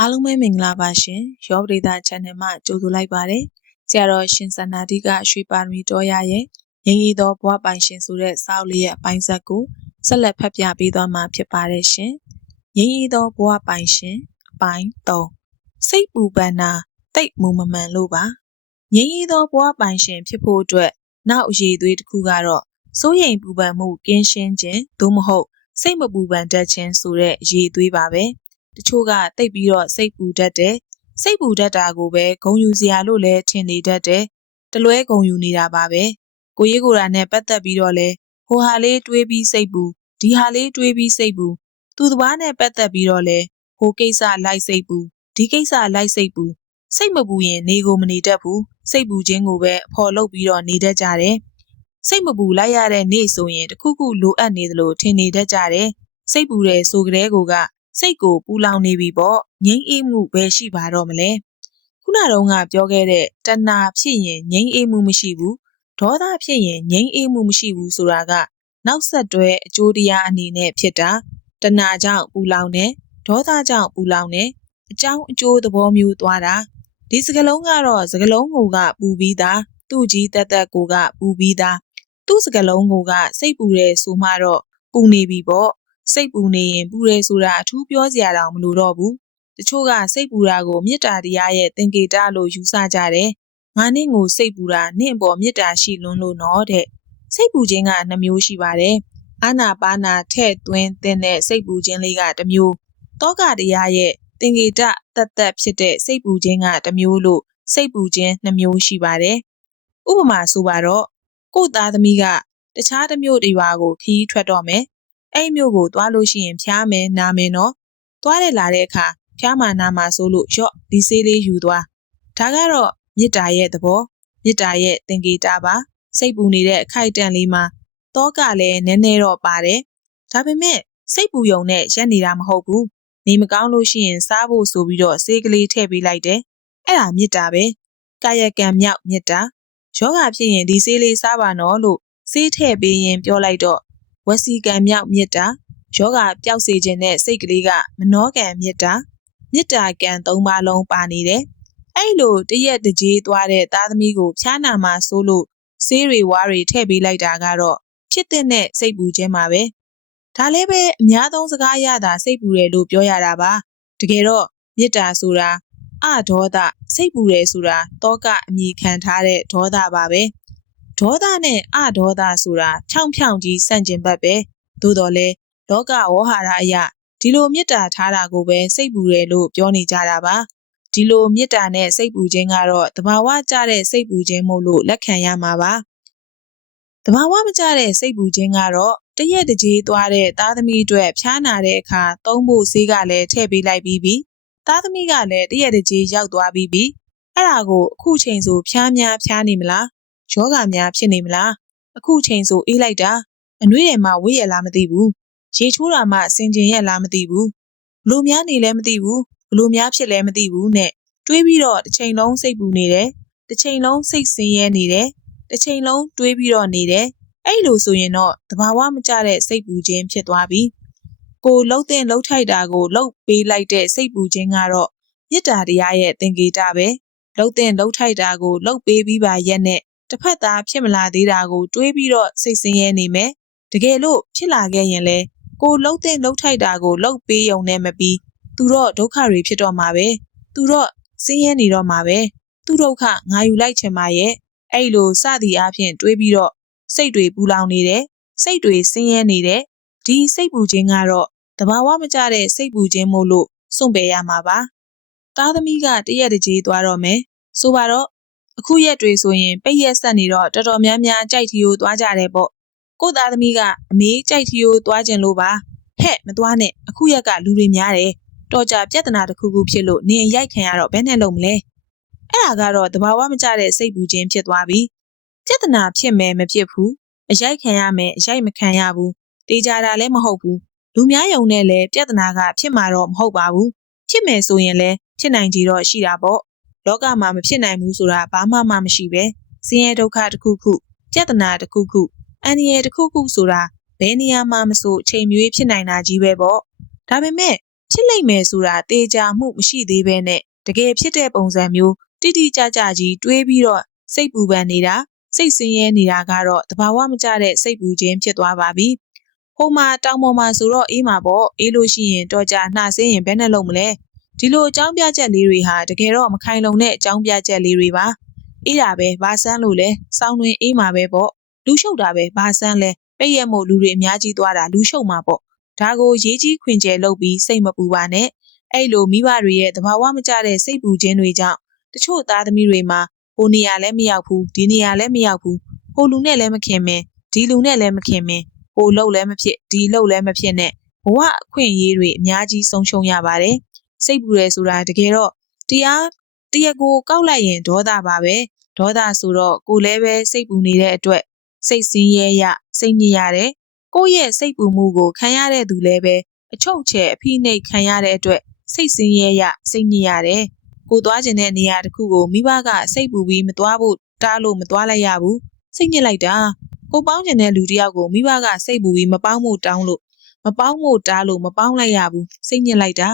အားလုံးပဲမင်္ဂလာပါရှင်ရောပဒေတာ channel မှာကြိုဆိုလိုက်ပါတယ်ဆရာတော်ရှင်စန္ဒာတိကရွှေပါရမီတော်ရရဲ့ငြိမ်းရည်သောဘဝပိုင်ရှင်ဆိုတဲ့စာအုပ်လေးရဲ့အပိုင်းဆက်ကိုဆက်လက်ဖတ်ပြပေးသွားမှာဖြစ်ပါတယ်ရှင်ငြိမ်းရည်သောဘဝပိုင်ရှင်အပိုင်း3စိတ်ပူပန်တာတိတ်မူမမှန်လို့ပါငြိမ်းရည်သောဘဝပိုင်ရှင်ဖြစ်ဖို့အတွက်နောက်အရေးသွေးတစ်ခုကတော့စိုးရိမ်ပူပန်မှုကင်းရှင်းခြင်းသို့မဟုတ်စိတ်မပူပန်တတ်ခြင်းဆိုတဲ့အရေးသွေးပါပဲ။ တချို့ကတိတ်ပြီးတော့စိတ်ပူတတ်တယ်စိတ်ပူတတ်တာကိုပဲဂုံယူစရာလို့လည်းထင်နေတတ်တယ်တလွဲဂုံယူနေတာပါပဲကိုရေးကိုယ်တာနဲ့ပတ်သက်ပြီးတော့လဲဟိုဟာလေးတွေးပြီးစိတ်ပူဒီဟာလေးတွေးပြီးစိတ်ပူသူတစ်ပါးနဲ့ပတ်သက်ပြီးတော့လဲဟိုကိစ္စလိုက်စိတ်ပူဒီကိစ္စလိုက်စိတ်ပူစိတ်မပူရင်နေကိုမနေတတ်ဘူးစိတ်ပူခြင်းကိုပဲအဖော်လုပ်ပြီးတော့နေတတ်ကြတယ်စိတ်မပူလိုက်ရတဲ့နေ့ဆိုရင်တခုခုလိုအပ်နေသလိုထင်နေတတ်ကြတယ်စိတ်ပူတယ်ဆိုကြတဲ့ကိုက စိတ်ကိုပူလောင်နေပြီပေါ့ငြိမ်းအေးမှုပဲရှိပါတော့မလဲခုနတုန်းကပြောခဲ့တဲ့တဏှာဖြစ်ရင်ငြိမ်းအေးမှုမရှိဘူးဒေါသဖြစ်ရင်ငြိမ်းအေးမှုမရှိဘူးဆိုတာကနောက်ဆက်တွဲအကျိုးတရားအနေနဲ့ဖြစ်တာတဏှာကြောင့်ပူလောင်တယ်ဒေါသကြောင့်ပူလောင်တယ်အကြောင်းအကျိုးသဘောမျိုးသွားတာဒီစကလုံးကတော့စကလုံးကိုကပူပြီးသားသူ့ကြီးတက်တက်ကိုကပူပြီးသားသူ့စကလုံးကိုကစိတ်ပူတယ်ဆိုမှတော့ပူနေပြီပေါ့ စိတ်ပူနေရင် ပူတယ်ဆိုတာ အထူးပြောစရာတောင် မလိုတော့ဘူး တချို့က စိတ်ပူတာကို မေတ္တာတရားရဲ့ သင်္ကေတလို့ ယူဆကြတယ် ငါနဲ့ကို စိတ်ပူတာ နင့်ပေါ် မေတ္တာရှိလွန်းလို့နော်တဲ့ စိတ်ပူခြင်းက နှမျိုးရှိပါတယ် အာနာပါနာထဲ့သွင်းတဲ့ စိတ်ပူခြင်းလေးကတစ်မျိုးတောကတရားရဲ့ သင်္ကေတတတ်တတ်ဖြစ်တဲ့ စိတ်ပူခြင်းကတစ်မျိုးလို့ စိတ်ပူခြင်းနှမျိုး ရှိပါတယ် ဥပမာဆိုပါတော့ ကို့သားသမီးက တခြားတစ်မျိုးတွေပါကိုခီးထွက်တော့မယ် အဲ့မျိုးကိုသွားလို့ရှိရင်ဖျားမယ်နာမယ်နော်သွားတယ်လာတဲ့အခါဖျားမှနာမှဆိုလို့ရော့ဒီဆေးလေးယူသွားဒါကတော့မေတ္တာရဲ့သဘောမေတ္တာရဲ့သင်္ကေတပါစိတ်ပူနေတဲ့အခိုက်အတန့်လေးမှာတောကလည်းနည်းနည်းတော့ပါတယ်ဒါပေမဲ့စိတ်ပူယုံနဲ့ရက်နေတာမဟုတ်ဘူးနေမကောင်းလို့ရှိရင်စားဖို့ဆိုပြီးတော့ဆေးကလေးထည့်ပေးလိုက်တယ်အဲ့ဒါမေတ္တာပဲကာယကံမြောက်မေတ္တာယောဂဖြစ်ရင်ဒီဆေးလေးစားပါနော်လို့ဆေးထည့်ပေးရင်ပြောလိုက်တော့ ဝစီကံမြောက်မေတ္တာယောဂပျောက်စေခြင်းနဲ့စိတ်ကလေးကမနောကံမေတ္တာမေတ္တာကံ၃ပါးလုံးပါနေတယ်အဲ့လိုတရက်တကြီးသွားတဲ့သားသမီးကိုဖြားနာမှာစိုးလို့ဆေးတွေဝါးတွေထည့်ပေးလိုက်တာကတော့ဖြစ်တဲ့နဲ့စိတ်ပူခြင်းပါပဲဒါလည်းပဲအများဆုံးစကားရတာစိတ်ပူတယ်လို့ပြောရတာပါတကယ်တော့မေတ္တာဆိုတာအဒေါသစိတ်ပူတယ်ဆိုတာတောကအမိခံထားတဲ့ဒေါသပါပဲ ဒေါသနဲ့အဒေါသဆိုတာဖြောင်ဖြောင်ကြီးဆန့်ကျင်ဘက်ပဲသို့တော်လဲလောကဝေါဟာရအရာဒီလိုမေတ္တာထားတာကိုပဲစိတ်ပူတယ်လို့ပြောနေကြတာပါဒီလိုမေတ္တာနဲ့စိတ်ပူခြင်းကတော့တဘာဝကြတဲ့စိတ်ပူခြင်းမို့လို့လက်ခံရမှာပါတဘာဝမကြတဲ့စိတ်ပူခြင်းကတော့တရက်တကြီးသွားတဲ့သားသမီးအတွက်ဖျားနာတဲ့အခါသုံးဖို့ဈေးကလည်းထည့်ပေးလိုက်ပြီးပြီသားသမီးကလည်းတရက်တကြီးရောက်သွားပြီးပြီအဲ့ဒါကိုအခုချိန်ဆိုဖျားများဖျားနေမလား ယောဂများဖြစ်နေမလားအခုချိန်ဆိုအေးလိုက်တာအနှွေးထဲမှာဝေးရလားမသိဘူးရေချိုးတာမှစင်ကျင်ရလားမသိဘူးဘလို့များနေလဲမသိဘူးဘလို့များဖြစ်လဲမသိဘူးနဲ့တွေးပြီးတော့တစ်ချိန်လုံးစိတ်ပူနေတယ်တစ်ချိန်လုံးစိတ်ဆင်းရဲနေတယ်တစ်ချိန်လုံးတွေးပြီးတော့နေတယ်အဲ့လိုဆိုရင်တော့တဘာဝမကျတဲ့စိတ်ပူခြင်းဖြစ်သွားပြီကိုလှုပ်တဲ့လှုပ်ထိုက်တာကိုလှုပ်ပေးလိုက်တဲ့စိတ်ပူခြင်းကတော့မေတ္တာတရားရဲ့သင်္ကေတပဲလှုပ်တဲ့လှုပ်ထိုက်တာကိုလှုပ်ပေးပြီးပါရဲ့နဲ့ တစ်ဖက်သားဖြစ်မလာသေးတာကို တွေးပြီးတော့စိတ်ဆင်းရဲနေမယ်တကယ်လို့ဖြစ်လာခဲ့ရင်လဲကိုလှုပ်တဲ့လှုပ်ထိုက်တာကိုလှုပ်ပေးုံနဲ့မပြီးသူတော့ဒုက္ခတွေဖြစ်တော့မှာပဲသူတော့ဆင်းရဲနေတော့မှာပဲသူဒုက္ခငါယူလိုက်ချင်ပါရဲ့အဲ့လိုစသည်အားဖြင့်တွေးပြီးတော့စိတ်တွေပူလောင်နေတယ်စိတ်တွေဆင်းရဲနေတယ်ဒီစိတ်ပူခြင်းကတော့တဘာဝမကျတဲ့စိတ်ပူခြင်းမို့လို့စွန့်ပယ်ရမှာပါသားသမီးကတရက်တကြီးသွားတော့မယ်ဆိုပါတော့ အခုရက်တွေဆိုရင်ပိတ်ရက်ဆက်နေတော့တော်တော်များများကြိုက်ထီကိုသွားကြတယ်ပေါ့ကိုသားသမီးကအမေကြိုက်ထီကိုသွားကျင်လို့ပါဟဲ့မသွားနဲ့အခုရက်ကလူတွေများတယ်တော်ကြပြဿနာတစ်ခုခုဖြစ်လို့နင်ရိုက်ခံရတော့ဘယ်နဲ့လုံးမလဲအဲ့ဒါကတော့တဘာဝမကျတဲ့စိတ်ပူခြင်းဖြစ်သွားပြီပြဿနာဖြစ်မယ်မဖြစ်ဘူးအရိုက်ခံရမယ်အရိုက်မခံရဘူးတေးကြတာလည်းမဟုတ်ဘူးလူများယုံနဲ့လည်းပြဿနာကဖြစ်မှာတော့မဟုတ်ပါဘူးဖြစ်မယ်ဆိုရင်လည်းဖြစ်နိုင်ကြတော့ရှိတာပေါ့ လောကမှာမဖြစ်နိုင်ဘူးဆိုတာဘာမှမှမရှိပဲဆင်းရဲဒုက္ခတစ်ခုခုပြဿနာတစ်ခုခုအန္တရာယ်တစ်ခုခုဆိုတာဘယ်နေရာမှာမဆိုအချိန်မရွေးဖြစ်နိုင်တာကြီးပဲပေါ့ဒါပေမဲ့ဖြစ်လိမ့်မယ်ဆိုတာတေချာမှုမရှိသေးဘဲနဲ့တကယ်ဖြစ်တဲ့ပုံစံမျိုးတိတိကျကျကြီးတွေးပြီးတော့စိတ်ပူပန်နေတာစိတ်ဆင်းရဲနေတာကတော့တဘာဝမကျတဲ့စိတ်ပူခြင်းဖြစ်သွားပါပြီ။ဟိုမှာတောင်ပေါ်မှာဆိုတော့အေးမှာပေါ့အေးလို့ရှိရင်တော့ကြာနှာစင်းရင်ဘယ်နဲ့လုံးမလဲ ဒီလိုအကြောင်းပြချက်လေးတွေဟာတကယ်တော့မခိုင်လုံတဲ့အကြောင်းပြချက်လေးတွေပါ။အေးတာပဲဘာဆန်းလို့လဲစောင်းတွင်အေးမှာပဲပေါ့လူရှုပ်တာပဲဘာဆန်းလဲပိတ်ရက်မို့လူတွေအများကြီးသွားတာလူရှုပ်မှာပေါ့ဒါကိုရေးကြီးခွင်ကျဲလုပ်ပြီးစိတ်မပူပါနဲ့အဲ့လိုမိဘတွေရဲ့သဘာဝမကျတဲ့စိတ်ပူခြင်းတွေကြောင့်တချို့သားသမီးတွေမှာဟိုနေရာလည်းမရောက်ဘူးဒီနေရာလည်းမရောက်ဘူးဟိုလူနဲ့လည်းမခင်မင်းဒီလူနဲ့လည်းမခင်မင်းဟိုလှုပ်လည်းမဖြစ်ဒီလှုပ်လည်းမဖြစ်နဲ့ဘဝအခွင့်အရေးတွေအများကြီးဆုံးရှုံးရပါတယ် စိတ်ပူရဲဆိုတာတကယ်တော့တရားတရက်ကိုကောက်လိုက်ရင်ဒေါသပါပဲဒေါသဆိုတော့ကိုလည်းပဲစိတ်ပူနေတဲ့အတွက်စိတ်ဆင်းရဲရစိတ်ညစ်ရတယ်ကိုယ့်ရဲ့စိတ်ပူမှုကိုခံရတဲ့သူလည်းပဲအချုပ်ချယ်အဖိနှိတ်ခံရတဲ့အတွက်စိတ်ဆင်းရဲရစိတ်ညစ်ရတယ်ကိုသွားခြင်းတဲ့နေရာတစ်ခုကိုမိဘကစိတ်ပူပြီးမသွားဖို့တားလို့မသွားလိုက်ရဘူးစိတ်ညစ်လိုက်တာကိုပေါင်းခြင်းတဲ့လူတစ်ယောက်ကိုမိဘကစိတ်ပူပြီးမပေါင်းဖို့တောင်းလို့မပေါင်းဖို့တားလို့မပေါင်းလိုက်ရဘူးစိတ်ညစ်လိုက်တာ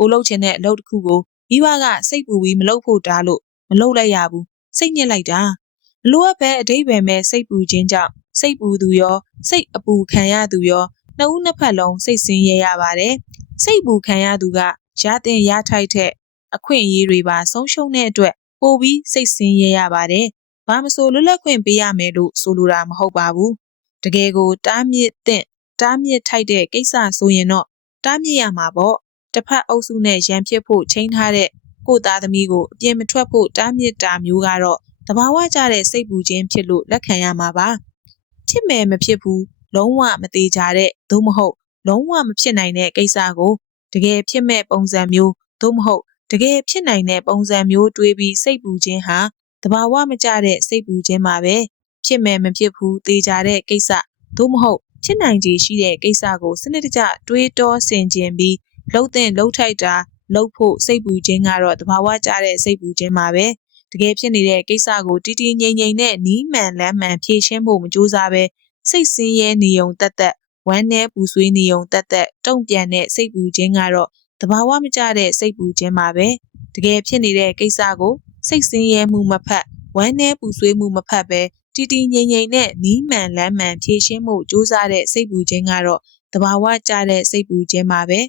ကိုလှုပ်ခြင်းတဲ့အလုပ်တစ်ခုကိုမိဘကစိတ်ပူပြီးမလုပ်ဖို့တားလို့မလုပ်လိုက်ရဘူးစိတ်ညစ်လိုက်တာမလိုအပ်ပဲအတိတ်ပဲမဲ့စိတ်ပူခြင်းကြောင့်စိတ်ပူသူရောစိတ်အပူခံရသူရောနှစ်ဦးနှစ်ဖက်လုံးစိတ်ဆင်းရဲရပါတယ်စိတ်ပူခံရသူကရတဲ့ရထိုက်တဲ့အခွင့်အရေးတွေပါဆုံးရှုံးတဲ့အတွက်ပိုပြီးစိတ်ဆင်းရဲရပါတယ်ဘာမဆိုလွတ်လပ်ခွင့်ပေးရမယ်လို့ဆိုလိုတာမဟုတ်ပါဘူးတကယ်ကိုတားမြစ်တဲ့တားမြစ်ထိုက်တဲ့ကိစ္စဆိုရင်တော့တားမြစ်ရမှာပေါ့ တစ်ဖက်အုပ်စုနဲ့ရန်ဖြစ်ဖို့ချိန်ထားတဲ့ကိုသားသမီးကိုအပြင်မထွက်ဖို့တားမြစ်တာမျိုးကတော့တဘာဝကျတဲ့စိတ်ပူခြင်းဖြစ်လို့လက်ခံရမှာပါဖြစ်မယ်မဖြစ်ဘူးလုံးဝမသေးကြတဲ့သို့မဟုတ် လုံးဝမဖြစ်နိုင်တဲ့ကိစ္စကိုတကယ်ဖြစ်မဲ့ပုံစံမျိုးသို့မဟုတ်တကယ်ဖြစ်နိုင်တဲ့ပုံစံမျိုးတွေးပြီးစိတ်ပူခြင်းဟာတဘာဝမကျတဲ့စိတ်ပူခြင်းပါပဲဖြစ်မယ်မဖြစ်ဘူးသေချာတဲ့ကိစ္စသို့မဟုတ်ဖြစ်နိုင်ခြေရှိတဲ့ကိစ္စကိုစနစ်တကျတွေးတောဆင်ခြင်ပြီး လှုပ်တဲ့လှုပ်ထိုက်တာလှုပ်ဖို့စိတ်ပူခြင်းကတော့တဘာဝကျတဲ့စိတ်ပူခြင်းပါပဲတကယ်ဖြစ်နေတဲ့ကိစ္စကိုတီတီငိမ့်ငိမ့်နဲ့နီးမှန်လမ်းမှန်ဖြေရှင်းဖို့မကြိုးစားပဲစိတ်ဆင်းရဲနေုံတက်တက်ဝမ်းနဲ့ပူဆွေးနေုံတက်တက်တုံ့ပြန်တဲ့စိတ်ပူခြင်းကတော့တဘာဝမကျတဲ့စိတ်ပူခြင်းပါပဲတကယ်ဖြစ်နေတဲ့ကိစ္စကိုစိတ်ဆင်းရဲမှုမဖက်ဝမ်းနဲ့ပူဆွေးမှုမဖက်ပဲတီတီငိမ့်ငိမ့်နဲ့နီးမှန်လမ်းမှန်ဖြေရှင်းမှုကြိုးစားတဲ့စိတ်ပူခြင်းကတော့တဘာဝကျတဲ့စိတ်ပူခြင်းပါပဲ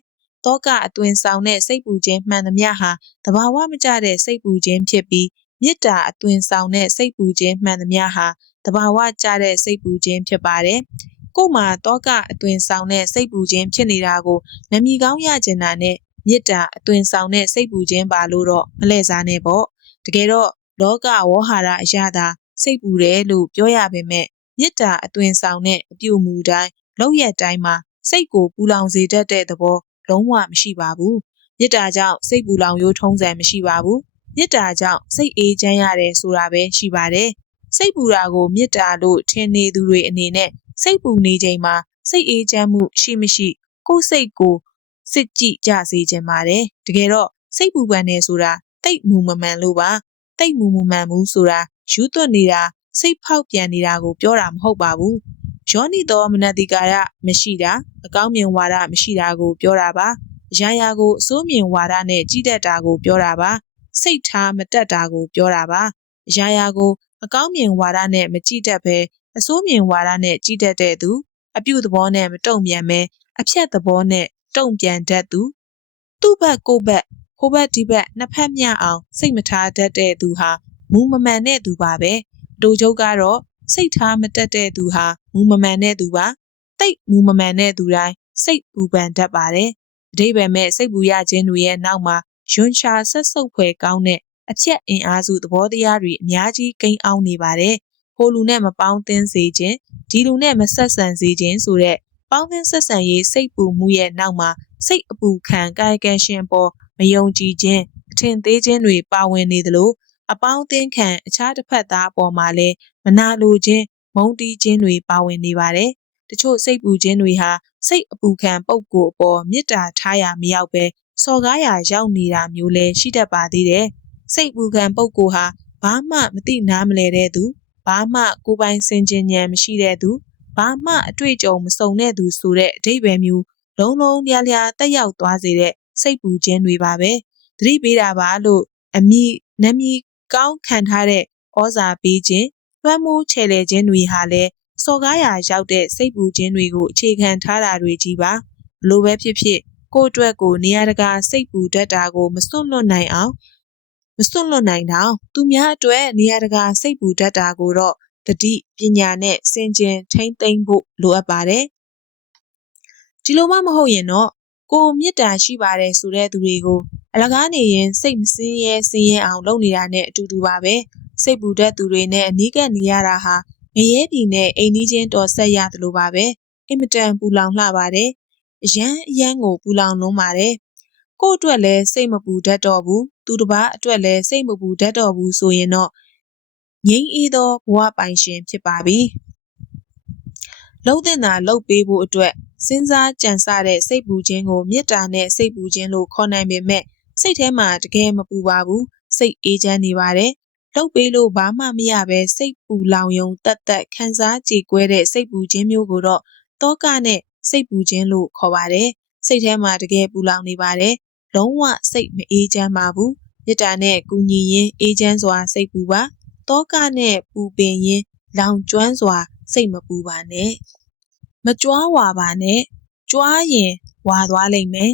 တောကအသွင်ဆောင်တဲ့စိတ်ပူခြင်းမှန်သမျှဟာတဘာဝမကျတဲ့စိတ်ပူခြင်းဖြစ်ပြီးမေတ္တာအသွင်ဆောင်တဲ့စိတ်ပူခြင်းမှန်သမျှဟာတဘာဝကျတဲ့စိတ်ပူခြင်းဖြစ်ပါတယ်။ကို့မှာတောကအသွင်ဆောင်တဲ့စိတ်ပူခြင်းဖြစ်နေတာကိုနမီကောင်းရကျင်တာနဲ့မေတ္တာအသွင်ဆောင်တဲ့စိတ်ပူခြင်းပါလို့တော့မလဲစားနဲ့ပေါ့။တကယ်တော့လောကဝေါဟာရအရာသာစိတ်ပူတယ်လို့ပြောရပေမဲ့မေတ္တာအသွင်ဆောင်တဲ့အပြုမူတိုင်းလောက်ရတိုင်းမှာစိတ်ကိုပူလောင်စေတတ်တဲ့သဘော လုံးဝမရှိပါဘူးမေတ္တာကြောင့်စိတ်ပူလောင်ရိုးထုံးစံမရှိပါဘူးမေတ္တာကြောင့်စိတ်အေးချမ်းရတယ်ဆိုတာပဲရှိပါတယ်စိတ်ပူတာကိုမေတ္တာလို့ထင်နေသူတွေအနေနဲ့စိတ်ပူနေချိန်မှာစိတ်အေးချမ်းမှုရှိမရှိကိုယ်စိတ်ကိုစစ်ကြည့်ကြစေခြင်းပါတယ်တကယ်တော့စိတ်ပူပန်နေဆိုတာတိတ်မူမမှန်လို့ပါတိတ်မူမမှန်ဘူးဆိုတာယူသွတ်နေတာစိတ်ဖောက်ပြန်နေတာကိုပြောတာမဟုတ်ပါဘူး ယောနိသောမနတိကာရမရှိတာအကောင်းမြင်ဝါဒမရှိတာကိုပြောတာပါအရာရာကိုအစိုးမြင်ဝါဒနဲ့ကြီးတတ်တာကိုပြောတာပါစိတ်ထားမတက်တာကိုပြောတာပါအရာရာကိုအကောင်းမြင်ဝါဒနဲ့မကြည့်တတ်ဘဲအစိုးမြင်ဝါဒနဲ့ကြည့်တတ်တဲ့သူအပြုသဘောနဲ့မတုံ့ပြန်ပဲအဖြတ်သဘောနဲ့တုံ့ပြန်တတ်သူသူ့ဘက်ကိုယ့်ဘက်ဟိုဘက်ဒီဘက်နှစ်ဖက်မျှအောင်စိတ်မထားတတ်တဲ့သူဟာမူမမှန်တဲ့သူပါပဲတူချုပ်ကတော့ စိတ်ထားမတက်တဲ့သူဟာမူမမှန်တဲ့သူပါတိတ်မူမမှန်တဲ့သူတိုင်းစိတ်ပူပန်တတ်ပါတယ်အတိပ္ပယ်မဲ့စိတ်ပူရခြင်းတွေရဲ့နောက်မှာယွန်းချာဆက်ဆုပ်ဖွယ်ကောင်းတဲ့အချက်အင်အားစုသဘောတရားတွေအများကြီးကိန်းအောင်နေပါတယ်ဟိုလူနဲ့မပေါင်းသင်းစေခြင်းဒီလူနဲ့မဆက်ဆံစေခြင်းဆိုတဲ့ပေါင်းသင်းဆက်ဆံရေးစိတ်ပူမှုရဲ့နောက်မှာစိတ်အပူခံကာယကံရှင်ပေါ်မယုံကြည်ခြင်းအထင်သေးခြင်းတွေပါဝင်နေသလိုအပေါင်းအသင်းခံအခြားတစ်ဖက်သားအပေါ်မှာလည်း မနာလိုခြင်းမုန်းတီးခြင်းတွေပါဝင်နေပါတယ်။တချို့စိတ်ပူခြင်းတွေဟာစိတ်အပူခံပုံကိုအပေါ်မေတ္တာထားရမရောက်ပဲစော်ကားရာရောက်နေတာမျိုးလည်းရှိတတ်ပါသေးတယ်။စိတ်ပူခံပုံကိုဟာဘာမှမသိနားမလဲတဲ့သူဘာမှကိုယ်ပိုင်စင်ကြင်ဉာဏ်မရှိတဲ့သူဘာမှအတွေ့အကြုံမစုံတဲ့သူဆိုတဲ့အဓိပ္ပာယ်မျိုးလုံးလုံးလျားလျားတက်ရောက်သွားစေတဲ့စိတ်ပူခြင်းတွေပါပဲသတိပေးတာပါလို့အမိနမီကောင်းခံထားတဲ့ဩဇာပေးခြင်း လွှမ်းမိုးချေလေခြင်းတွေဟာလည်းစော်ကားရာရောက်တဲ့စိတ်ပူခြင်းတွေကိုအခြေခံထားတာတွေကြီးပါဘလို့ပဲဖြစ်ဖြစ်ကိုယ့်အတွက်ကိုနေရာတကာစိတ်ပူတတ်တာကိုမစွန့်လွတ်နိုင်အောင်မစွန့်လွတ်နိုင်တော့သူများအတွက်နေရာတကာစိတ်ပူတတ်တာကိုတော့တတိပညာနဲ့စင်ကြင်ထိမ့်သိမ့်ဖို့လိုအပ်ပါတယ်ဒီလိုမှမဟုတ်ရင်တော့ကိုမေတ္တာရှိပါတယ်ဆိုတဲ့သူတွေကိုအလကားနေရင်စိတ်မစင်းရဲစင်းရဲအောင်လုပ်နေတာနဲ့အတူတူပါပဲ စိတ်ပူတတ်သူတွေနဲ့အနီးကပ်နေရတာဟာငရဲပြည်နဲ့အိမ်နီးချင်းတော်ဆက်ရတယ်လို့ပါပဲအင်မတန်ပူလောင်လှပါတယ်အရန်အရန်ကိုပူလောင်လုံးပါတယ်ကို့အတွက်လည်းစိတ်မပူတတ်တော့ဘူးသူတစ်ပါးအတွက်လည်းစိတ်မပူတတ်တော့ဘူးဆိုရင်တော့ငြိမ်းအေးသောဘဝပိုင်ရှင်ဖြစ်ပါပြီလှုပ်တဲ့တာလှုပ်ပေးဖို့အတွက်စဉ်းစားကြံစတဲ့စိတ်ပူခြင်းကိုမေတ္တာနဲ့စိတ်ပူခြင်းလို့ခေါ်နိုင်ပေမဲ့စိတ်ထဲမှာတကယ်မပူပါဘူးစိတ်အေးချမ်းနေပါတယ် လှုပ်ပေးလို့ဘာမှမရပဲစိတ်ပူလောင်ယုံတက်တက်ခံစားကြည်ကွဲတဲ့စိတ်ပူခြင်းမျိုးကိုတော့တောကနဲ့စိတ်ပူခြင်းလို့ခေါ်ပါတယ်စိတ်ထဲမှာတကယ်ပူလောင်နေပါတယ်လုံးဝစိတ်မအေးချမ်းပါဘူးမေတ္တာနဲ့ကူညီရင်းအေးချမ်းစွာစိတ်ပူပါတောကနဲ့ပူပင်ရင်းလောင်ကျွမ်းစွာ စိတ်မပူပါနဲ့မကြွားဝါပါနဲ့ကြွားရင်ဝါသွားလိမ့်မယ်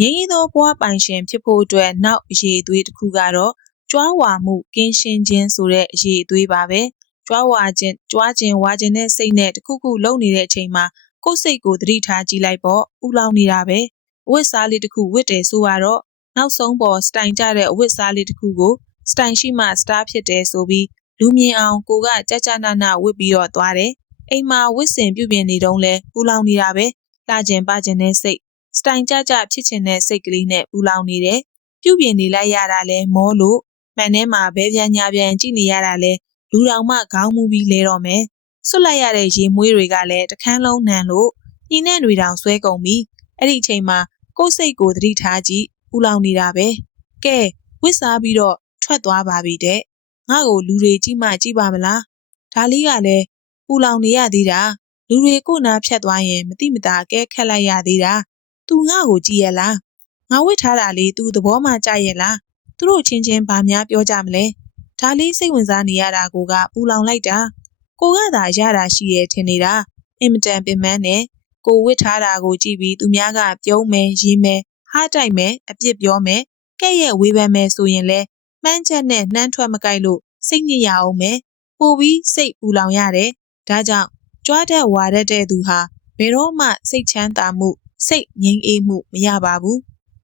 ရင်းရင်းသောဘဝပိုင်ရှင်ဖြစ်ဖို့အတွက်နောက်အရေးအသွေးတစ်ခုကတော့ ကြွားဝါမှုကင်းရှင်းခြင်းဆိုတဲ့အရေးအသွေးပါပဲကြွားဝါခြင်းကြွားခြင်းဝါခြင်းတဲ့စိတ်နဲ့တစ်ခုခုလုံနေတဲ့အချိန်မှာကိုယ်စိတ်ကိုသတိထားကြည့်လိုက်ပေါ့ဥလောင်နေတာပဲအဝတ်စားလေးတစ်ခုဝတ်တယ်ဆိုတော့နောက်ဆုံးပေါ်စတိုင်ကြတဲ့အဝတ်စားလေးတစ်ခုကိုစတိုင်ရှိမှစတားဖြစ်တယ်ဆိုပြီးလူမြင်အောင်ကိုကကြကြနာနာဝတ်ပြီးတော့သွားတယ်အိမ်မှာဝတ်ဆင်ပြုပြင်နေတုန်းလဲပူလောင်နေတာပဲလှကျင်ပကျင်တဲ့စိတ်စတိုင်ကြကြဖြစ်ချင်တဲ့စိတ်ကလေးနဲ့ပူလောင်နေတယ်ပြုပြင်နေလိုက်ရတာလဲမောလို့ မှန်ထဲမှာဘဲပြန်ညာပြန်ကြည့်နေရတာလဲလူတော်မှခေါင်းမူပြီးလဲတော့မယ်ဆွတ်လိုက်ရတဲ့ရေမွေးတွေကလည်းတခန်းလုံးနှံလို့ညီနဲ့တွေတောင်ဆွဲကုန်ပြီအဲ့ဒီအချိန်မှာကိုယ်စိတ်ကိုသတိထားကြည့်ပူလောင်နေတာပဲကဲဝစ်စားပြီးတော့ထွက်သွားပါပြီတဲ့ငါ့ကိုလူတွေကြည့်မှကြည့်ပါမလားဒါလေးကလည်းပူလောင်နေရသေးတာလူတွေကိုနာဖြတ်သွားရင်မတိမတာကဲခက်လိုက်ရသေးတာသူငါ့ကိုကြည့်ရလားငါဝစ်ထားတာလေးသူသဘောမှကြရဲ့လား သူတို့ချင်းချင်းဘာများပြောကြမလဲဒါလေးစိတ်ဝင်စားနေရတာကိုကပူလောင်လိုက်တာကိုကသာရတာရှိရဲ့ထင်နေတာအင်မတန်ပင်ပန်းနဲ့ကိုဝစ်ထားတာကိုကြည့်ပြီးသူများကပြုံးမယ်ရေးမယ်ဟားတိုက်မယ်အပြစ်ပြောမယ်ကဲ့ရဲ့ဝေဖန်မယ်ဆိုရင်လဲမှန်းချက်နဲ့နှမ်းထွက်မကိုက်လို့စိတ်ညစ်ရအောင်မယ်ပို့ပြီးစိတ်ပူလောင်ရတယ်ဒါကြောင့်ကြွားတတ်ဝါတတ်တဲ့သူဟာဘယ်တော့မှစိတ်ချမ်းသာမှု စိတ်ငြိမ်အေးမှုမရပါဘူး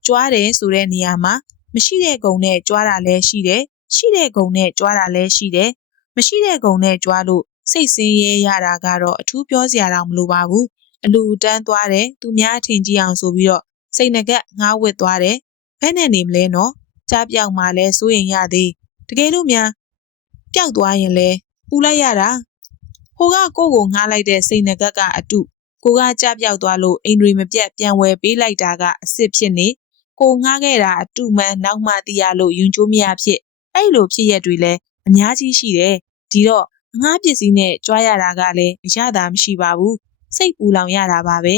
ကြွားတယ်ဆိုတဲ့နေရာမှာ မရှိတဲ့ကုံနဲ့ကြွားတာလည်းရှိတယ်ရှိတဲ့ကုံနဲ့ကြွားတာလည်းရှိတယ်မရှိတဲ့ကုံနဲ့ကြွားလို့စိတ်ဆင်းရဲရတာကတော့အထူးပြောစရာတော့မလိုပါဘူးအလူတန်းသွားတယ်သူများအထင်ကြီးအောင်ဆိုပြီးတော့စိတ်ငကက်ငားဝစ်သွားတယ်ဘယ်နဲ့နေမလဲနော်ကြားပြောက်မှလဲစိုးရင်ရသေးတကယ်လို့များပျောက်သွားရင်လဲပူလိုက်ရတာဟိုကကိုကိုငှားလိုက်တဲ့စိတ်ငကက်ကအတုကိုကကြားပြောက်သွားလို့အိမ်တွေမပြတ်ပြန်ဝယ်ပေးလိုက်တာကအစ်စ်ဖြစ်နေ ကိုငှားခဲ့တာအတုမှန်နောက်မှသိရလို့ယွန်ချိုးမရဖြစ်အဲ့လိုဖြစ်ရက်တွေလည်းအများကြီးရှိတယ်ဒီတော့ငှားပစ္စည်းနဲ့ကြွားရတာကလည်းအရသာမရှိပါဘူးစိတ်ပူလောင်ရတာပါပဲ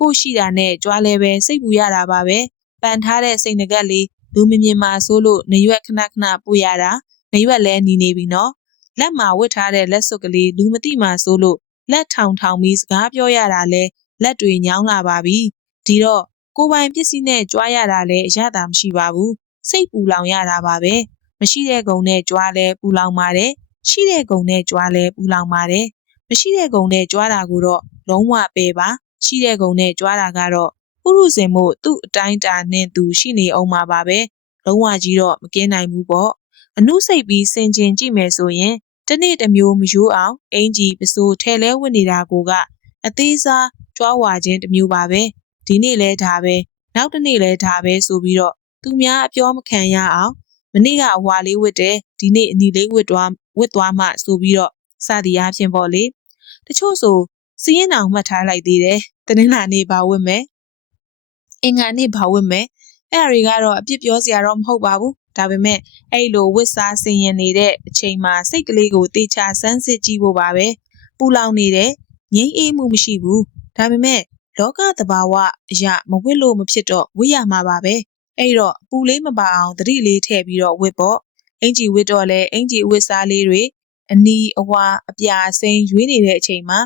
ကိုရှိတာနဲ့ကြွားလဲပဲစိတ်ပူရတာပါပဲပန်ထားတဲ့စိတ်ငကက်လေးလူမမြင်မှာဆိုလို့နရွက်ခဏခဏပူရတာနရွက်လဲနီနေပြီနော်လက်မှာဝတ်ထားတဲ့လက်စွပ်ကလေးလူမသိမှဆိုလို့လက်ထောင်ထောင်ပြီးစကားပြောရတာလဲလက်တွေညောင်းလာပါပြီဒီတော့ ကိုပိုင်ပစ္စည်းနဲ့ကြွားရတာလည်းအရသာမရှိပါဘူးစိတ်ပူလောင်ရတာပါပဲမရှိတဲ့ကုံနဲ့ကြွားလဲပူလောင်ပါတယ်ရှိတဲ့ကုံနဲ့ကြွားလဲပူလောင်ပါတယ်မရှိတဲ့ကုံနဲ့ကြွားတာကိုတော့လုံးဝပယ်ပါရှိတဲ့ကုံနဲ့ကြွားတာကတော့ပုရုဇဉ်မို့သူ့အတိုင်းတာနဲ့သူရှိနေအောင်မှာပါပဲလုံးဝကြီးတော့မကင်းနိုင်ဘူးပေါ့အနုစိတ်ပြီးစင်ကျင်ကြည့်မယ်ဆိုရင်တနေ့တစ်မျိုးမရိုးအောင်အင်ကြီးပစိုးထဲလဲဝင်နေတာကိုကအသေးစားကြွားဝါခြင်းတစ်မျိုးပါပဲ ဒီနေ့လဲဒါပဲနောက်တစ်နေ့လဲဒါပဲဆိုပြီးတော့သူများအပြောမခံရအောင်မနေ့ကအဝါလေးဝတ်တယ်ဒီနေ့အနီလေးဝတ်သွားဝတ်သွားမှဆိုပြီးတော့စသည်အားဖြင့်ပေါ့လေတချို့ဆိုစီးရင်အောင်မှတ်ထားလိုက်သေးတယ်တနင်္လာနေ့ဘာဝတ်မယ်အင်္ဂါနေ့ဘာဝတ်မယ်အဲ့အရာတွေကတော့အပြစ်ပြောစရာတော့မဟုတ်ပါဘူးဒါပေမဲ့အဲ့လိုဝစ်စားဆင်ရင်နေတဲ့အချိန်မှာစိတ်ကလေးကိုတေချာဆန်းစစ်ကြည့်ဖို့ပါပဲပူလောင်နေတဲ့ငြိမ်းအေးမှုမရှိဘူးဒါပေမဲ့ လောကသဘာဝအရာမဝစ်လို့မဖြစ်တော့ဝစ်ရမှာပါပဲအဲ့တော့အပူလေးမပါအောင်သတိလေးထည့်ပြီးတော့ဝစ်ပေါ့အင်ကြီးဝစ်တော့လဲအင်ကြီးဝစ်စားလေးတွေအနီအဝါအပြာအစိမ်းရွေးနေတဲ့အချိန်မှာ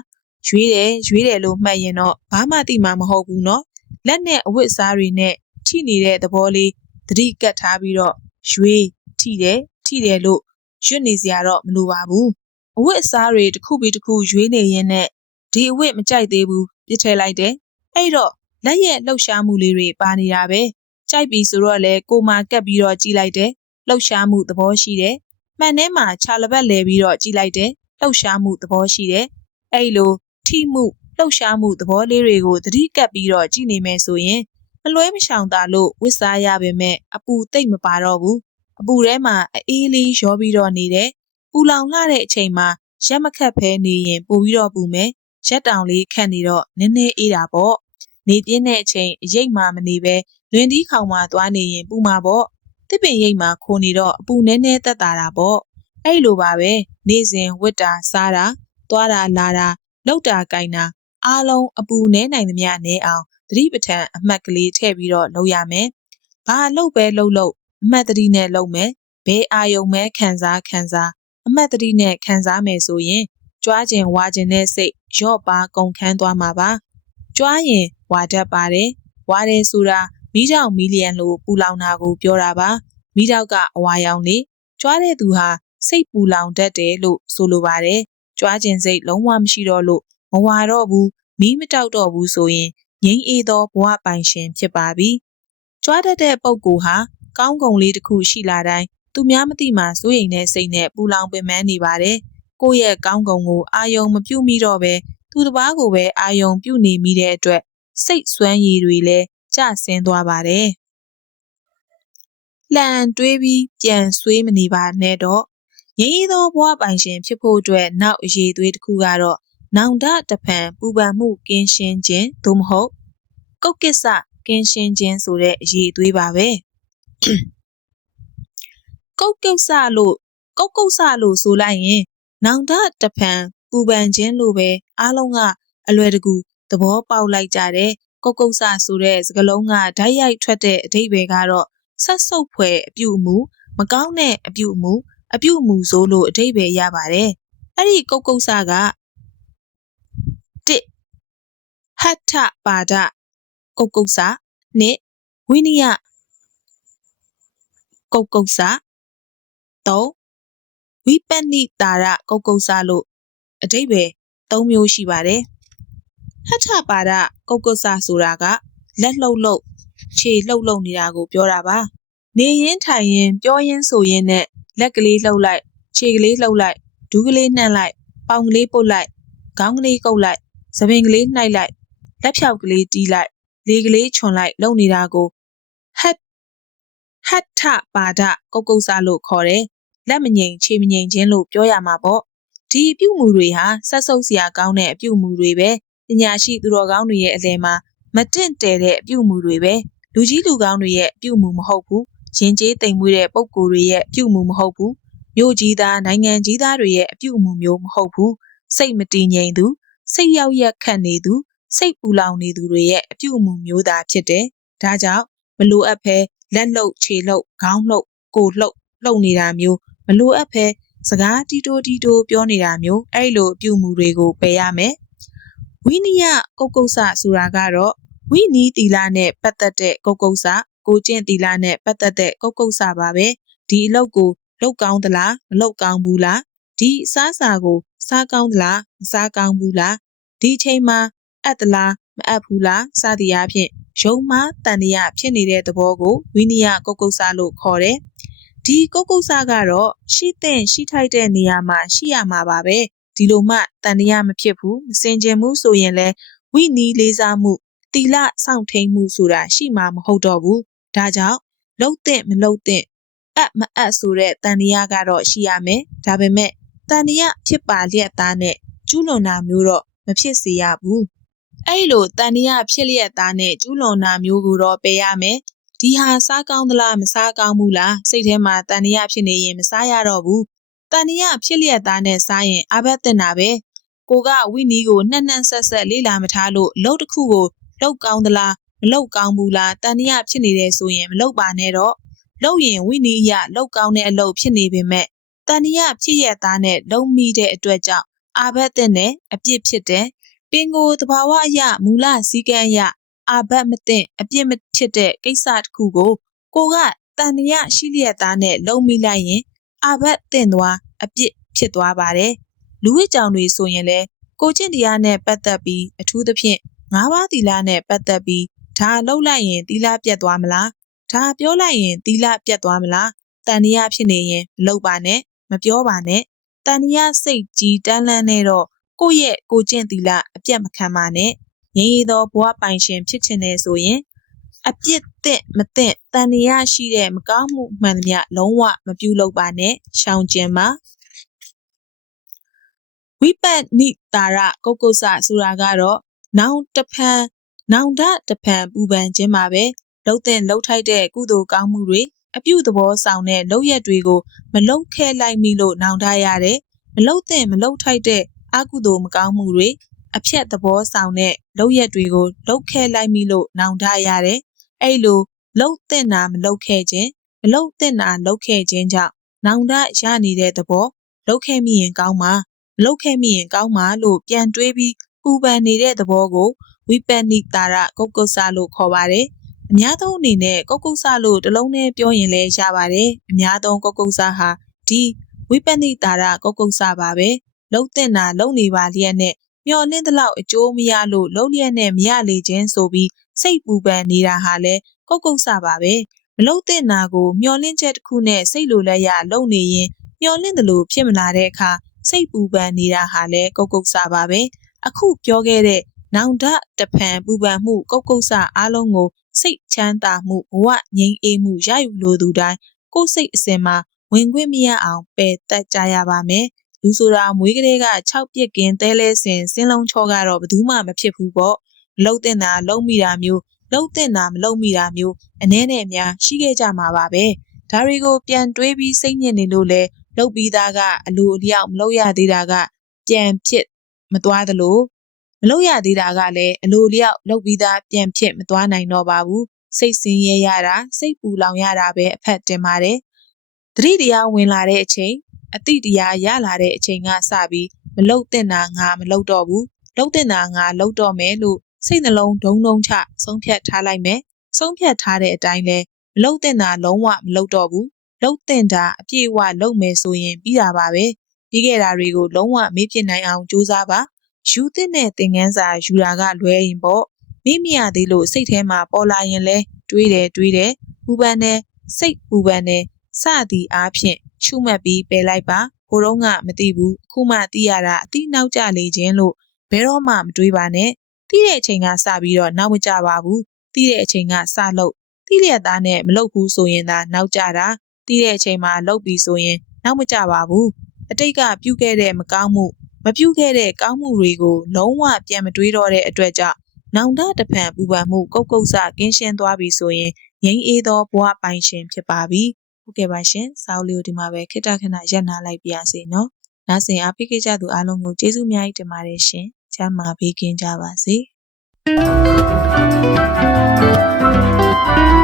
ရွေးတယ်ရွေးတယ်လို့မှတ်ရင်တော့ဘာမှသိမှာမဟုတ်ဘူးเนาะလက်နဲ့အဝတ်အစားတွေနဲ့ထိနေတဲ့သဘောလေးသတိကပ်ထားပြီးတော့ရွေးထိတယ်ထိတယ်လို့ရွတ်နေစရာတော့မလိုပါဘူးအဝတ်အစားတွေတစ်ခုပြီးတစ်ခုရွေးနေရင်းနဲ့ဒီအဝတ်မကြိုက်သေးဘူး ပြစ်ထည့်လိုက်တယ်အဲ့တော့လက်ရဲ့လှုပ်ရှားမှုလေးတွေပါနေတာပဲကြိုက်ပြီဆိုတော့လေကိုမာကပ်ပြီးတော့ကြည်လိုက်တယ်လှုပ်ရှားမှုသဘောရှိတယ်မှန်ထဲမှာခြာလပတ်လဲပြီးတော့ကြည်လိုက်တယ်လှုပ်ရှားမှုသဘောရှိတယ်အဲ့လိုထိမှုလှုပ်ရှားမှုသဘောလေးတွေကိုသတိကပ်ပြီးတော့ကြည်နေမယ်ဆိုရင်မလွဲမရှောင်တာလို့ဝစ်စားရပါမယ်အပူတိတ်မပါတော့ဘူးအပူထဲမှာအေးလေးရောပြီးတော့နေတယ်ပူလောင်လှတဲ့အချိန်မှာရက်မခတ်ဖဲနေရင်ပိုပြီးတော့ပူမယ် ရက်တောင်လေးခတ်နေတော့နည်းနည်းအေးတာပေါ့နေပြင်းတဲ့အချိန်ရိတ်မှမနေပဲလွင်သီးခေါင်မှသွားနေရင်ပူမှာပေါ့တစ်ပင်ရိတ်မှခိုးနေတော့အပူနည်းနည်းတက်တာတာပေါ့အဲ့လိုပါပဲနေစဉ်ဝတ်တာစားတာသွားတာလာတာလောက်တာကြိုင်တာအားလုံးအပူနဲနိုင်သမျှနဲအောင်သတိပဋ္ဌာန်အမှတ်ကလေးထည့်ပြီးတော့လုပ်ရမယ်။ဘာလုပ်ပဲလုပ်လို့အမှတ်တတိနဲ့လုပ်မယ်။ဘယ်အာယုံမဲခံစားခံစားအမှတ်တတိနဲ့ခံစားမယ်ဆိုရင် ကြွားခြင်းဝါခြင်းနဲ့စိတ်ရော့ပါကုန်ခန်းသွားမှာပါ။ကြွားရင်ဝါတတ်ပါတယ်။ဝါတယ်ဆိုတာမိတောင်မီလီယံလိုပူလောင်တာကိုပြောတာပါ။မိတောက်ကအဝါရောင်လေကြွားတဲ့သူဟာစိတ်ပူလောင်တတ်တယ်လို့ဆိုလိုပါတယ်။ကြွားခြင်းစိတ်လုံးဝမရှိတော့လို့မဝါတော့ဘူးမီးမတောက်တော့ဘူးဆိုရင်ငိမ့်အေးသောဘဝပိုင်ရှင်ဖြစ်ပါပြီ။ကြွားတတ်တဲ့ပုဂ္ဂိုလ်ဟာကောင်းကုံလေးတစ်ခုရှိလာတိုင်းသူများမသိမှစိုးရိမ်တဲ့စိတ်နဲ့ပူလောင်ပင်ပန်းနေပါတယ်။ ကိုယ့်ရဲ့ကောင်းကုံကိုအာယုံမပြုတ်မိတော့ပဲသူတစ်ပါးကိုပဲအာယုံပြုတ်နေမိတဲ့အတွက်စိတ်စွမ်းရည်တွေလည်းကျဆင်းသွားပါတယ်။လှန်တွေးပြီးပြန်ဆွေးမနေပါနဲ့တော့ငြိမ်းသောဘဝပိုင်ရှင်ဖြစ်ဖို့အတွက်နောက်အရေးသွေးတစ်ခုကတော့နောင်တတဖန်ပူပန်မှုကင်းရှင်းခြင်းသို့မဟုတ်ကုတ်ကစ္စကင်းရှင်းခြင်းဆိုတဲ့အရေးသွေးပါပဲကုတ်ကုတ်ဆလို့ကုတ်ကုတ်ဆလို့ဆိုလိုက်ရင် နောင်တတဖန်ပူပန်ခြင်းလို့ပဲအားလုံးကအလွယ်တကူသဘောပေါက်လိုက်ကြတယ်ကုတ်ကုတ်ဆဆိုတဲ့စကားလုံးကဓာတ်ရိုက်ထွက်တဲ့အဓိပ္ပာယ်ကတော့ဆက်ဆုပ်ဖွယ်အပြုအမူမကောင်းတဲ့အပြုအမူအပြုအမူဆိုလို့အဓိပ္ပာယ်ရပါတယ်အဲ့ဒီကုတ်ကုတ်ဆက1ဟတ္ထပါဒကုတ်ကုတ်ဆ2ဝိနည်းကုတ်ကုတ်ဆ3 ဝိပနိတာရကုတ်ကုတ်ဆလို့အဓိပ္ပာယ်၃မျိုးရှိပါတယ်ဟတ္ထပါဒကုတ်ကုတ်ဆဆိုတာကလက်လှုပ်လှုပ်ခြေလှုပ်လှုပ်နေတာကိုပြောတာပါနေရင်ထိုင်ရင်ပြောရင်းဆိုရင်းနဲ့လက်ကလေးလှုပ်လိုက်ခြေကလေးလှုပ်လိုက်ဒူးကလေးနှံ့လိုက်ပေါင်ကလေးပုတ်လိုက်ခေါင်းကလေးကုတ်လိုက်သပင်ကလေးနှိုက်လိုက်လက်ဖြောက်ကလေးတီးလိုက်လေကလေးချွန်လိုက်လုပ်နေတာကိုဟတ်ဟတ်ထပါဒကုတ်ကုတ်ဆလို့ခေါ်တယ် လက်မငိမ်ခြေမငိမ်ခြင်းလို့ပြောရမှာပေါ့ဒီအပြုမှုတွေဟာဆက်ဆုပ်စရာကောင်းတဲ့အပြုမှုတွေပဲပညာရှိသူတော်ကောင်းတွေရဲ့အလယ်မှာမတင့်တယ်တဲ့အပြုမှုတွေပဲလူကြီးလူကောင်းတွေရဲ့အပြုမှုမဟုတ်ဘူးရင်ကျေးတိမ်မွေးတဲ့ပုံကိုယ်တွေရဲ့အပြုမှုမဟုတ်ဘူးမြို့ကြီးသားနိုင်ငံကြီးသားတွေရဲ့အပြုအမူမျိုးမဟုတ်ဘူးစိတ်မတည်ငြိမ်သူစိတ်ရောက်ရက်ခတ်နေသူစိတ်ပူလောင်နေသူတွေရဲ့အပြုအမူမျိုးသာဖြစ်တယ်ဒါကြောင့်မလိုအပ်ဘဲလက်လှုပ်ခြေလှုပ်ခေါင်းလှုပ်ကိုလှုပ်လှုပ်နေတာမျိုး မလိုအပ်ဘဲစကားတီတိုတီတိုပြောနေတာမျိုးအဲ့လိုအပြုအမူတွေကိုပယ်ရမယ်ဝိနည်းကုတ်ကုတ်ဆဆိုတာကတော့ဝိနီးတီလာနဲ့ပတ်သက်တဲ့ကုတ်ကုတ်ဆကိုကျင့်တီလာနဲ့ပတ်သက်တဲ့ကုတ်ကုတ်ဆပါပဲဒီအလုပ်ကိုလုပ်ကောင်းသလားမလုပ်ကောင်းဘူးလားဒီအစားအစာကိုစားကောင်းသလားမစားကောင်းဘူးလားဒီချိန်မှာအပ်သလားမအပ်ဘူးလားစသည်အားဖြင့်ယုံမှားတန်တရားဖြစ်နေတဲ့သဘောကိုဝိနည်းကုတ်ကုတ်ဆလို့ခေါ်တယ် ဒီကုတ်ကုတ်ဆကတော့ရှိတဲ့ရှိထိုက်တဲ့နေရာမှာရှိရမှာပါပဲဒီလိုမှတန်တရားမဖြစ်ဘူးမစင်ကြင်မှုဆိုရင်လဲဝိနီးလေးစားမှုတီလစောင့်ထိန်မှုဆိုတာရှိမှာမဟုတ်တော့ဘူးဒါကြောင့်လှုပ်တဲ့မလှုပ်တဲ့အပ်မအပ်ဆိုတဲ့တန်တရားကတော့ရှိရမယ်ဒါပေမဲ့တန်တရားဖြစ်ပါလျက်သားနဲ့ကျူးလွန်တာမျိုးတော့မဖြစ်စေရဘူးအဲ့လိုတန်တရားဖြစ်လျက်သားနဲ့ကျူးလွန်တာမျိုးကိုတော့ပယ်ရမယ် ဒီဟာစားကောင်းသလားမစားကောင်းဘူးလားစိတ်ထဲမှာတန်တရားဖြစ်နေရင်မစားရတော့ဘူးတန်တရားဖြစ်လျက်သားနဲ့စားရင်အဘတ်တင်တာပဲကိုကဝိနီးကိုနှက်နှက်ဆက်ဆက်လေးလာမထားလို့လှုပ်တစ်ခုကိုလောက်ကောင်းသလားမလောက်ကောင်းဘူးလားတန်တရားဖြစ်နေတယ်ဆိုရင်မလောက်ပါနဲ့တော့လောက်ရင်ဝိနည်းအရလောက်ကောင်းတဲ့အလုပ်ဖြစ်နေပေမဲ့တန်တရားဖြစ်ရသားနဲ့လုံမိတဲ့အတွက်ကြောင့်အာဘတ်တဲ့နဲ့အပြစ်ဖြစ်တယ်ပင်ကိုတဘာဝအရမူလစည်းကမ်းအရ အာဘတ်မသိအပြစ်မဖြစ်တဲ့ကိစ္စတစ်ခုကို ကိုကတန်တရားရှိလျက်သားနဲ့လုံမိလိုက်ရင် အာဘတ်တင်သွားအပြစ်ဖြစ်သွားပါတယ်လူဝိကြောင်တွေဆိုရင်လည်းကိုကျင့်တရားနဲ့ပတ်သက်ပြီးအထူးသဖြင့်ငါးပါးသီလနဲ့ပတ်သက်ပြီးဒါလှုပ်လိုက်ရင်သီလပြတ်သွားမလားဒါပြောလိုက်ရင်သီလပြတ်သွားမလားတန်တရားဖြစ်နေရင်မလုပ်ပါနဲ့မပြောပါနဲ့တန်တရားစိတ်ကြီးတန်းလန်းနေတော့ကိုယ့်ရဲ့ကိုကျင့်သီလအပြတ်မခံပါနဲ့ ငြိမ်ရသောဘဝပိုင်ရှင်ဖြစ်ချင်တယ်ဆိုရင်အပြစ်သင့်မသင့်တန်တရားရှိတဲ့မကောင်းမှုမှန်သမျှလုံးဝမပြုလုပ်ပါနဲ့ရှောင်ကျဉ်ပါဝိပတ်နိတာရကုတ်ကုတ်ဆဆိုတာကတော့နောင်တဖန်နောင်တတဖန်ပူပန်ခြင်းပါပဲလှုပ်တဲ့လှုပ်ထိုက်တဲ့ကုသိုလ်ကောင်းမှုတွေအပြုသဘောဆောင်တဲ့လုပ်ရက်တွေကိုမလုံခဲလိုက်မိလို့နောင်တရတယ်မလုံတဲ့မလုံထိုက်တဲ့အကုသိုလ်မကောင်းမှုတွေ အဖြတ်သဘောဆောင်တဲ့လုပ်ရက်တွေကိုလှုပ်ခဲလိုက်မိလို့နောင်တရတယ်အဲ့လိုလှုပ်တဲ့နာမလှုပ်ခဲခြင်းမလှုပ်တဲ့နာလှုပ်ခဲခြင်းကြောင့်နောင်တရနေတဲ့သဘောလှုပ်ခဲမိရင်ကောင်းပါမလှုပ်ခဲမိရင်ကောင်းပါလို့ပြန်တွေးပြီးပူပန်နေတဲ့သဘောကိုဝိပန္နိတာရကုတ်ကုတ်ဆလို့ခေါ်ပါတယ်။အများသုံးအနေနဲ့ကုတ်ကုတ်ဆလို့တစ်လုံးနဲ့ပြောရင်လည်းရပါတယ်။အများသုံးကုတ်ကုတ်ဆဟာဒီဝိပန္နိတာရကုတ်ကုတ်ဆပါပဲ။လှုပ်တဲ့နာလှုပ်နေပါလျက်နဲ့ မျော်လင့်သလောက်အကျိုးမရလို့လှုပ်လျက်နဲ့မရလေခြင်းဆိုပြီးစိတ်ပူပန်နေတာဟာလည်းကုတ်ကုတ်ဆပါပဲ။မလှုပ်တဲ့နာကိုမျော်လင့်ချက်တစ်ခုနဲ့စိတ်လိုလက်ရလှုပ်နေရင်မျော်လင့်တယ်လို့ဖြစ်မလာတဲ့အခါစိတ်ပူပန်နေတာဟာလည်းကုတ်ကုတ်ဆပါပဲအခုပြောခဲ့တဲ့နောင်တတဖန်ပူပန်မှုကုတ်ကုတ်ဆအားလုံးကိုစိတ်ချမ်းသာမှုဘဝငြိမ်းအေးမှုရယူလိုသူတိုင်းကိုယ်စိတ်အစဉ်မှာဝင်ခွင့်မရအောင်ပယ်တတ်ကြရပါမယ် လူဆိုတာမွေးကလေးက6ပြစ်ကင်းတဲလဲစင်စင်းလုံးချောကတော့ဘယ်သူမှမဖြစ်ဘူးပေါ့လှုပ်တင်တာလှုပ်မိတာမျိုးလှုပ်တင်တာမလှုပ်မိတာမျိုးအ ਨੇ နဲ့များရှိခဲ့ကြမှာပါပဲဒါတွေကိုပြန်တွေးပြီးစိတ်ညစ်နေလို့လဲလှုပ်ပြီးသားကအလိုအလျောက်မလှုပ်ရသေးတာကပြန်ဖြစ်မသွားသလိုမလှုပ်ရသေးတာကလည်းအလိုလျောက်လှုပ်ပြီးသားပြန်ဖြစ်မသွားနိုင်တော့ပါဘူးစိတ်ဆင်းရဲရတာစိတ်ပူလောင်ရတာပဲအဖက်တင်ပါတယ်တတိတရားဝင်လာတဲ့အချိန် အတိတရားရလာတဲ့အချိန်ကစပြီးမလှုပ်တင်တာငါမလှုပ်တော့ဘူးလှုပ်တင်တာငါလှုပ်တော့မယ်လို့စိတ်နှလုံးဒုံဒုံချဆုံးဖြတ်ထားလိုက်မယ်ဆုံးဖြတ်ထားတဲ့အတိုင်းလဲမလှုပ်တင်တာလုံးဝမလှုပ်တော့ဘူးလှုပ်တင်တာအပြည့်အဝလှုပ်မယ်ဆိုရင်ပြီးတာပါပဲပြီးခဲ့တာတွေကိုလုံးဝမေ့ပြစ်နိုင်အောင်ကြိုးစားပါယူသင့်တဲ့သင်ခန်းစာယူတာကလွဲရင်ပေါ့မိမရသေးလို့စိတ်ထဲမှာပေါ်လာရင်လဲတွေးတယ်တွေးတယ်ပူပန်တယ်စိတ်ပူပန်တယ်စသည်အားဖြင့် ရှုမှတ်ပြီးပယ်လိုက်ပါဟိုတော့ကမသိဘူးအခုမှသိရတာအတိနောက်ကျလေခြင်းလို့ဘယ်တော့မှမတွေးပါနဲ့သိတဲ့အချိန်ကစပြီးတော့နောက်မကျပါဘူးသိတဲ့အချိန်ကစလို့သိလျက်သားနဲ့မလုပ်ဘူးဆိုရင်သာနောက်ကျတာသိတဲ့အချိန်မှာလုပ်ပြီးဆိုရင်နောက်မကျပါဘူးအတိတ်ကပြုခဲ့တဲ့မကောင်းမှုမပြုခဲ့တဲ့ကောင်းမှုတွေကိုလုံးဝပြန်မတွေးတော့တဲ့အတွက်ကြောင့်နောင်တတဖန်ပူပန်မှုကုတ်ကုတ်ဆကင်းရှင်းသွားပြီဆိုရင်ငြိမ်းအေးသောဘဝပိုင်ရှင်ဖြစ်ပါပြီ ဟုတ်ကဲ့ပါရှင်စာအုပ်လေးကိုဒီမှာပဲခိတ္တခဏရပ်နာလိုက်ပါရစေနော်နားဆင်အားပေးကြသူအားလုံးကိုကျေးဇူးအများကြီးတင်ပါတယ်ရှင်ချမ်းသာပေးကင်းကြပါစေ Thank you.